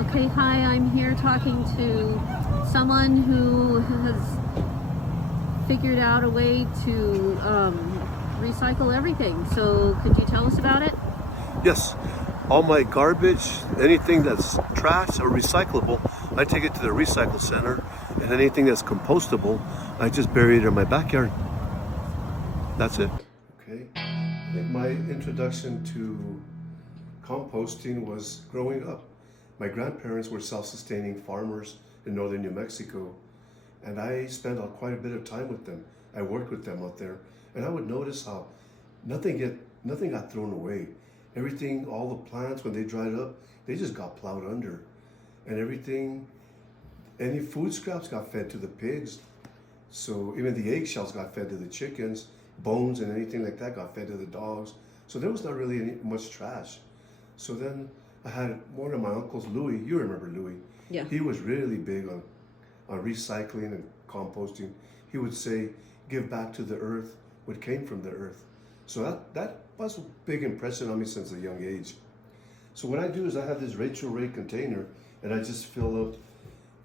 Okay, hi, I'm here talking to someone who has figured out a way to recycle everything. So could you tell us about it? Yes, all my garbage, anything that's trash or recyclable, I take it to the recycle center, and anything that's compostable, I just bury it in my backyard. That's it. Okay, I think my introduction to composting was growing up. My grandparents were self-sustaining farmers in northern New Mexico, and I spent quite a bit of time with them. I worked with them out there, and I would notice how nothing got thrown away. Everything, all the plants when they dried up, they just got plowed under, and everything, any food scraps got fed to the pigs. So even the eggshells got fed to the chickens, bones and anything like that got fed to the dogs. So there was not really much trash. So then I had one of my uncles, Louis. You remember Louis? Yeah. He was really big on recycling and composting. He would say, give back to the earth what came from the earth. So that was a big impression on me since a young age. So what I do is I have this Rachel Ray container, and I just fill up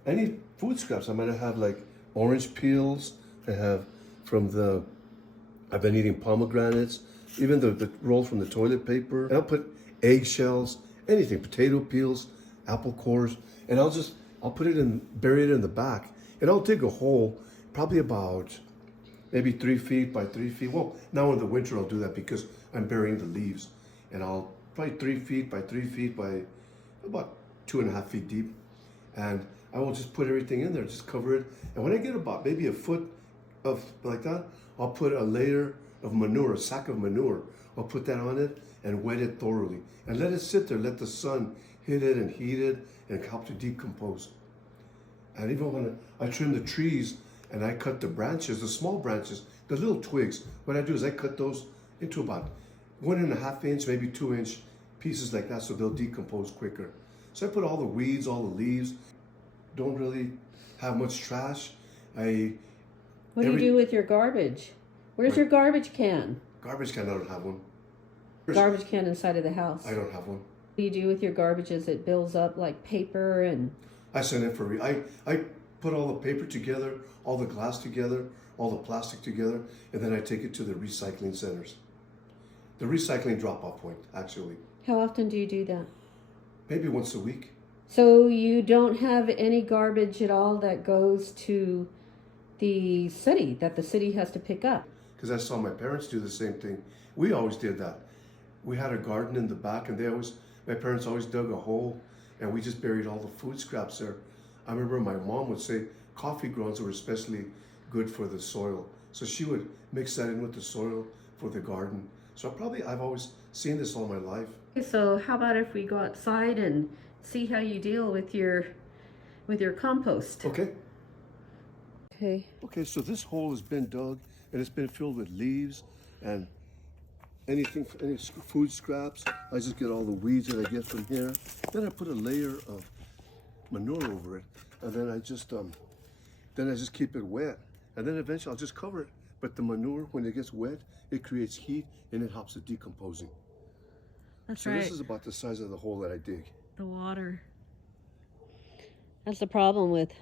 any food scraps. I might have like orange peels. I have I've been eating pomegranates, even the rolls from the toilet paper. And I'll put eggshells, anything, potato peels, apple cores, and I'll put it in, bury it in the back, and I'll dig a hole, probably about maybe 3 feet by 3 feet. Well, now in the winter I'll do that because I'm burying the leaves, and I'll probably 3 feet by 3 feet by about 2.5 feet deep, and I will just put everything in there, just cover it. And when I get about maybe a foot of like that, I'll put a layer of manure, a sack of manure. I'll put that on it and wet it thoroughly, and let it sit there. Let the sun hit it and heat it, and help to decompose. And even when I trim the trees and I cut the branches, the small branches, the little twigs, what I do is I cut those into about 1.5 inch, maybe 2 inch pieces like that, so they'll decompose quicker. So I put all the weeds, all the leaves. Don't really have much trash. What do you do with your garbage? Where's your garbage can? Garbage can, I don't have one. Garbage can inside of the house. I don't have one. What do you do with your garbage as it builds up like paper and... I send it for, I put all the paper together, all the glass together, all the plastic together, and then I take it to the recycling centers. The recycling drop-off point, actually. How often do you do that? Maybe once a week. So you don't have any garbage at all that goes to the city, that the city has to pick up? Because I saw my parents do the same thing. We always did that. We had a garden in the back, and my parents always dug a hole, and we just buried all the food scraps there. I remember my mom would say coffee grounds were especially good for the soil. So she would mix that in with the soil for the garden. So I've always seen this all my life. So how about if we go outside and see how you deal with your compost? Okay. Okay. Okay, so this hole has been dug, and it's been filled with leaves and any food scraps. I just get all the weeds that I get from here. Then I put a layer of manure over it, and then I just keep it wet, and then eventually I'll just cover it. But the manure, when it gets wet, it creates heat and it helps it decomposing. That's right. right. So this is about the size of the hole that I dig. The water. That's the problem with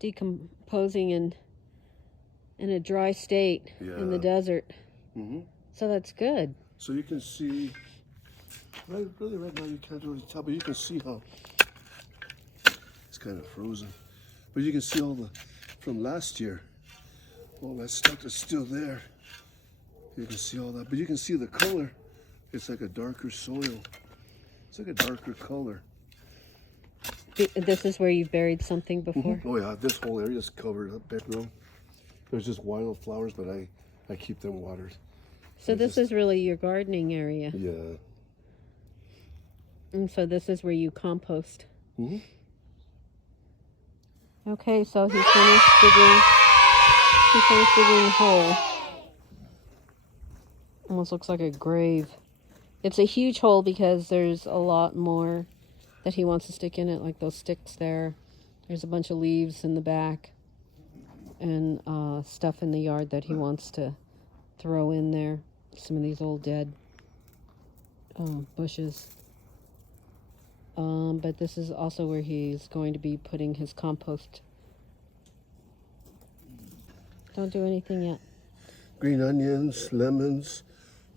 decomposing in a dry state in the desert. Mm-hmm. So that's good. So you can see, right now you can't really tell, but you can see how it's kind of frozen. But you can see from last year, all that stuff that's still there. You can see all that, but you can see the color. It's like a darker soil. It's like a darker color. This is where you buried something before? Mm-hmm. Oh yeah, this whole area is covered up there. There's just wildflowers, but I keep them watered. So this is really your gardening area? Yeah. And so this is where you compost? Mm-hmm. Okay, so he finished digging the hole. Almost looks like a grave. It's a huge hole because there's a lot more that he wants to stick in it, like those sticks there. There's a bunch of leaves in the back and stuff in the yard that he wants to throw in there. Some of these old dead bushes. But this is also where he's going to be putting his compost. Don't do anything yet. Green onions, lemons,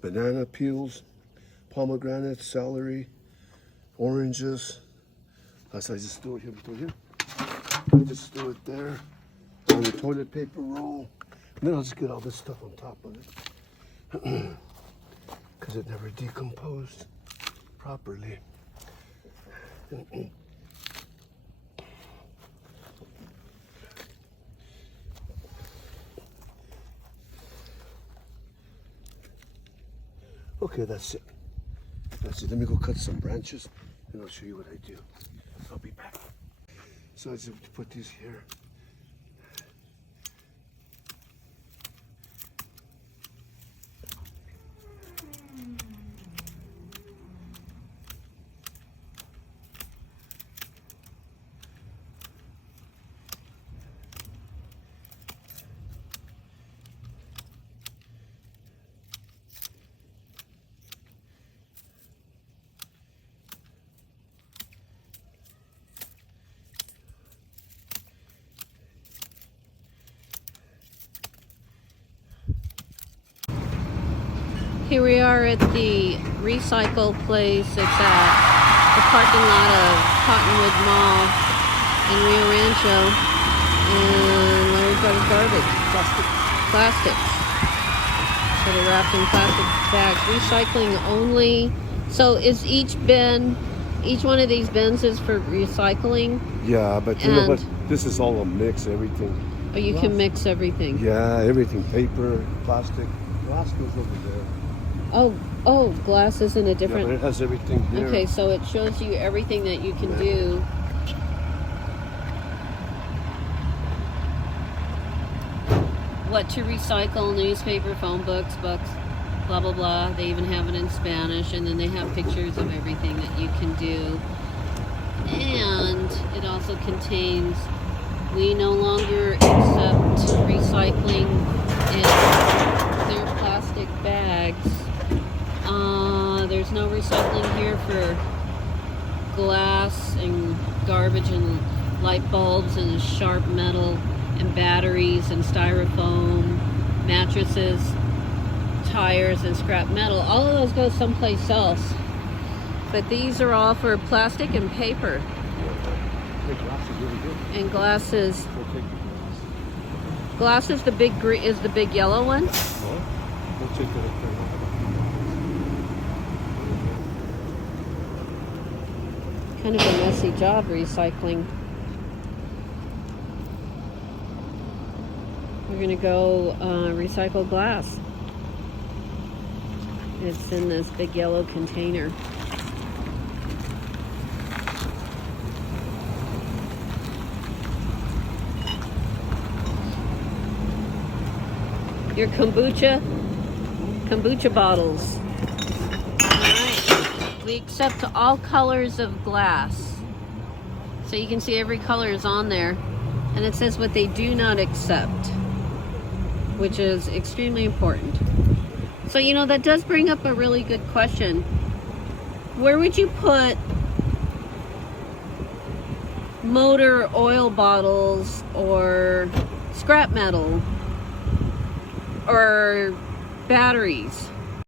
banana peels, pomegranates, celery, oranges. That's I just do it here. Just do it there. On the toilet paper roll. And then I'll just get all this stuff on top of it. Because it never decomposed properly. Okay, that's it. That's it. Let me go cut some branches and I'll show you what I do. I'll be back. So I just have to put these here. Here we are at the recycle place. It's at the parking lot of Cottonwood Mall in Rio Rancho. And Larry's got his garbage. Plastics. So they're wrapped in plastic bags. Recycling only. So is each one of these bins is for recycling? Yeah, but you know what? This is all a mix, everything. Or you can mix everything? Yeah, everything. Paper, plastic. Glass goes over there. Oh, glass is in a different... Yeah, but it has everything here. Okay, so it shows you everything that you can do. What to recycle, newspaper, phone books, blah, blah, blah. They even have it in Spanish, and then they have pictures of everything that you can do. And it also contains, we no longer accept recycling in clear plastic bags. There's no recycling here for glass and garbage and light bulbs and sharp metal and batteries and styrofoam, mattresses, tires, and scrap metal. All of those go someplace else. But these are all for plastic and paper. The glass is really good. And glasses. We'll take the glass. Glass is the big yellow one. What? We'll take it up there. Kind of a messy job recycling. We're gonna go recycle glass. It's in this big yellow container. Your kombucha bottles. We accept all colors of glass. So you can see every color is on there. And it says what they do not accept, which is extremely important. So, you know, that does bring up a really good question. Where would you put motor oil bottles or scrap metal or batteries?